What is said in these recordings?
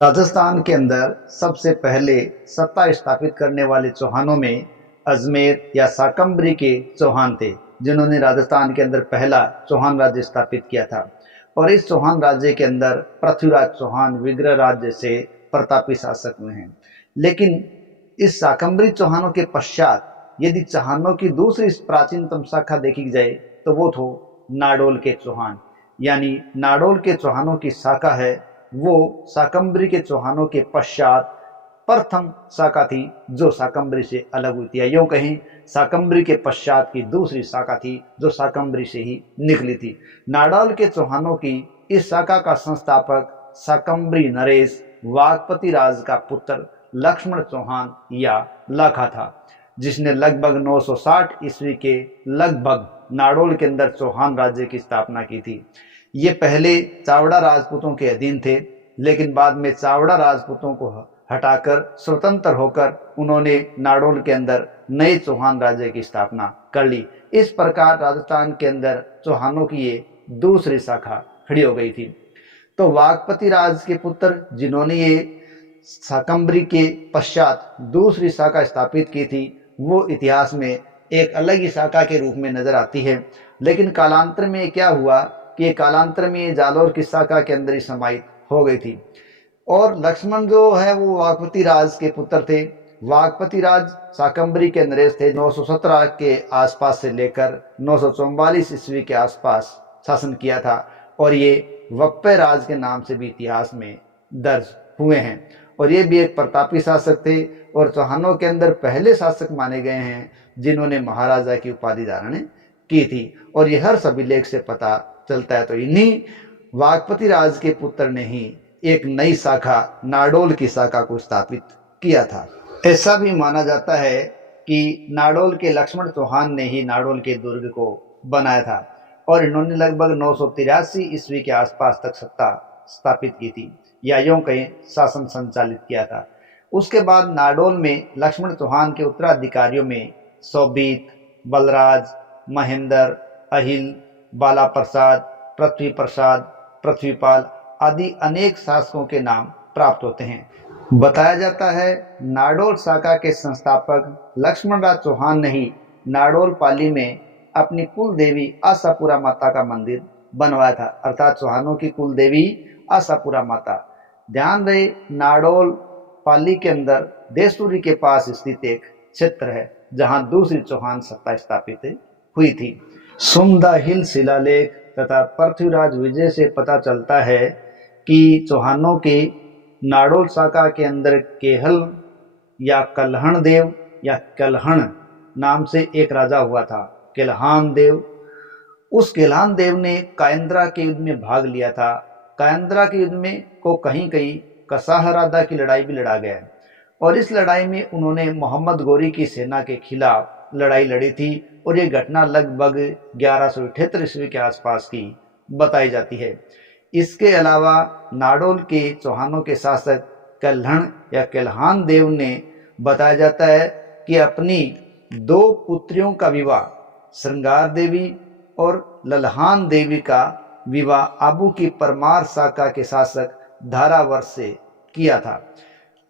राजस्थान के अंदर सबसे पहले सत्ता स्थापित करने वाले चौहानों में अजमेर या साकंबरी के चौहान थे, जिन्होंने राजस्थान के अंदर पहला चौहान राज्य स्थापित किया था। और इस चौहान राज्य के अंदर पृथ्वीराज चौहान विग्रह राज्य से प्रतापी शासक हुए हैं। लेकिन इस साकंबरी चौहानों के पश्चात यदि चौहानों की दूसरी प्राचीनतम शाखा देखी जाए तो वो थो नाडोल के चौहान। यानी नाडोल के चौहानों की शाखा है वो शाकंभरी के चौहानों के पश्चात प्रथम शाखा थी, जो शाकंभरी से अलग हुई थी, या यूं कहें शाकंभरी के पश्चात की दूसरी शाखा थी जो शाकंभरी से ही निकली थी। नाडोल के चौहानों की इस शाखा का संस्थापक शाकंभरी नरेश वाघपति राज का पुत्र लक्ष्मण चौहान या लाखा था, जिसने लगभग 960 ईस्वी के लगभग नाडोल के अंदर चौहान राज्य की स्थापना की थी। ये पहले चावड़ा राजपूतों के अधीन थे, लेकिन बाद में चावड़ा राजपूतों को हटाकर स्वतंत्र होकर उन्होंने नाडोल के अंदर नए चौहान राज्य की स्थापना कर ली। इस प्रकार राजस्थान के अंदर चौहानों की ये दूसरी शाखा खड़ी हो गई थी। तो वाघपति राज के पुत्र जिन्होंने ये शाकंभरी के पश्चात दूसरी शाखा स्थापित की थी, वो इतिहास में एक अलग ही शाखा के रूप में नजर आती है। लेकिन कालांतर में क्या हुआ कि कालांतर में जालौर की शाखा के अंदर ही समाहित हो गई थी। और लक्ष्मण जो है वो वाघपति राज के पुत्र थे। वाघपति राज शाकंभरी के नरेश थे। 917 के आसपास से लेकर 944 ईस्वी के आसपास शासन किया था, और ये वप्पे राज के नाम से भी इतिहास में दर्ज हुए हैं। और ये भी एक प्रतापी शासक थे और चौहानों के अंदर पहले शासक माने गए हैं जिन्होंने महाराजा की उपाधि धारण की थी। और ये हर अभिलेख से पता चलता है। तो इन्हीं वाघपति राज के पुत्र ने ही एक नई शाखा नाडोल की शाखा को स्थापित किया था। ऐसा भी माना जाता है कि नाडोल के लक्ष्मण चौहान ने ही नाडोल के दुर्ग को बनाया था, और इन्होंने लगभग 983 ईस्वी के आसपास तक सत्ता स्थापित की थी, या यूं कहें शासन संचालित किया था। उसके बाद नाडोल में लक्ष्मण चौहान के उत्तराधिकारियों में सौबीत, बलराज, महेंद्र, अहिल, बाला प्रसाद, पृथ्वी प्रसाद, पृथ्वीपाल आदि अनेक शासकों के नाम प्राप्त होते हैं। बताया जाता है नाडोल शाखा के संस्थापक लक्ष्मण राज चौहान ने ही नाडोल पाली में अपनी कुल देवी आशापुरा माता का मंदिर बनवाया था, अर्थात चौहानों की कुल देवी आशापुरा माता। ध्यान रहे, नाडोल पाली के अंदर देसूरी के पास स्थित एक क्षेत्र है जहां दूसरी चौहान सत्ता स्थापित हुई थी। सुमदा हिल शिलालेख तथा पृथ्वीराज विजय से पता चलता है कि चौहानों के नाडोल शाखा के अंदर केहल या कल्हण देव या कल्हण नाम से एक राजा हुआ था, केल्हान देव। उस केल्हान देव ने कायंद्रा के युद्ध में भाग लिया था। कायंद्रा के युद्ध में को कहीं कहीं कसाहरादा की लड़ाई भी लड़ा गया, और इस लड़ाई में उन्होंने मोहम्मद गोरी की सेना के खिलाफ लड़ाई लड़ी थी, और ये घटना लगभग 1178 ईस्वी के आसपास की बताई जाती है। इसके अलावा नाडोल के चौहानों के शासक कल्हण या केल्हान देव ने बताया जाता है कि अपनी 2 पुत्रियों का विवाह श्रृंगार देवी और लल्हान देवी का विवाह आबू की परमार शाखा के शासक धारावर्ष से किया था।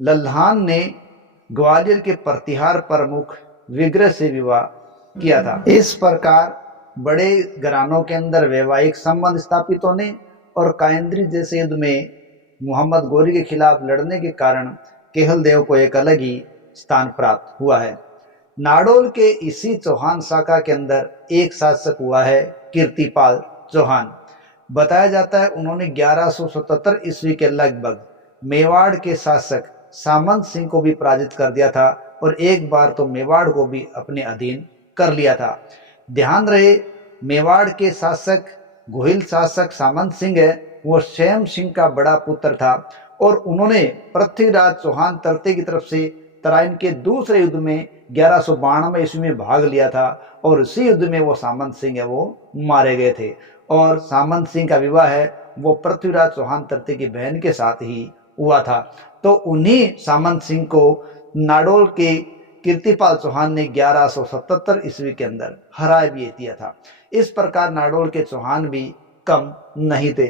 लल्हान ने ग्वालियर के प्रतिहार प्रमुख विग्रह से विवाह किया था। इस प्रकार बड़े घरानों के अंदर वैवाहिक संबंध स्थापित होने और कायंद्री जैसे युद्ध में मोहम्मद गोरी के खिलाफ लड़ने के कारण केहल देव को एक अलग ही स्थान प्राप्त हुआ है। नाडोल के इसी चौहान शाखा के अंदर एक शासक हुआ है कीर्तिपाल चौहान। बताया जाता है उन्होंने 1177 ईस्वी के लगभग मेवाड़ के शासक सामंत सिंह को भी पराजित कर दिया था, और एक बार तो मेवाड़ को भी अपने अधीन कर लिया था। ध्यान रहे, मेवाड़ के शासक गोहिल शासक सामंत सिंह है, वो श्याम सिंह का बड़ा पुत्र था, और उन्होंने पृथ्वीराज चौहान तरते की तरफ से तराइन के दूसरे युद्ध में 1192 ईस्वी में भाग लिया था, और उसी युद्ध में वो सामंत सिंह है वो मारे गए थे। और सामंत सिंह का विवाह है वो पृथ्वीराज चौहान तरते की बहन के साथ ही हुआ था। तो उन्हीं सामंत सिंह को नाडोल के कीर्तिपाल चौहान ने 1177 ईस्वी के अंदर हरा भी दिया था। इस प्रकार नाडोल के चौहान भी कम नहीं थे।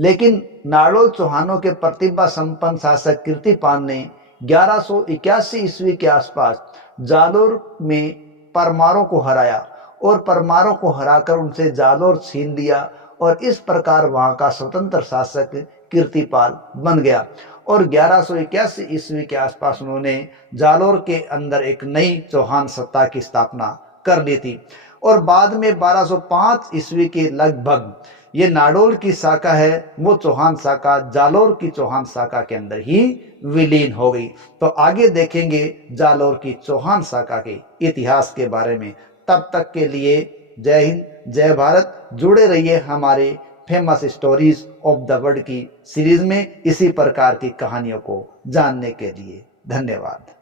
लेकिन नाड़ोल चौहानों के प्रतिभा संपन्न शासक कीर्तिपाल ने 1181 ईस्वी के आसपास जालोर में परमारों को हराया और परमारों को हराकर उनसे जालोर छीन लिया और इस प्रकार वहां का स्वतंत्र शासक कीर्तिपाल बन गया। और 1181 ईस्वी के आसपास उन्होंने जालोर के अंदर एक नई चौहान सत्ता की स्थापना कर ली थी। और बाद में 1205 ईस्वी के लगभग ये नाडोल की शाखा है वो चौहान शाखा जालोर की चौहान शाखा के अंदर ही विलीन हो गई। तो आगे देखेंगे जालोर की चौहान शाखा के इतिहास के बारे में। तब तक के लिए जय हिंद जय भारत। जुड़े रहिए हमारे famous stories of the world की सीरीज में इसी प्रकार की कहानियों को जानने के लिए। धन्यवाद।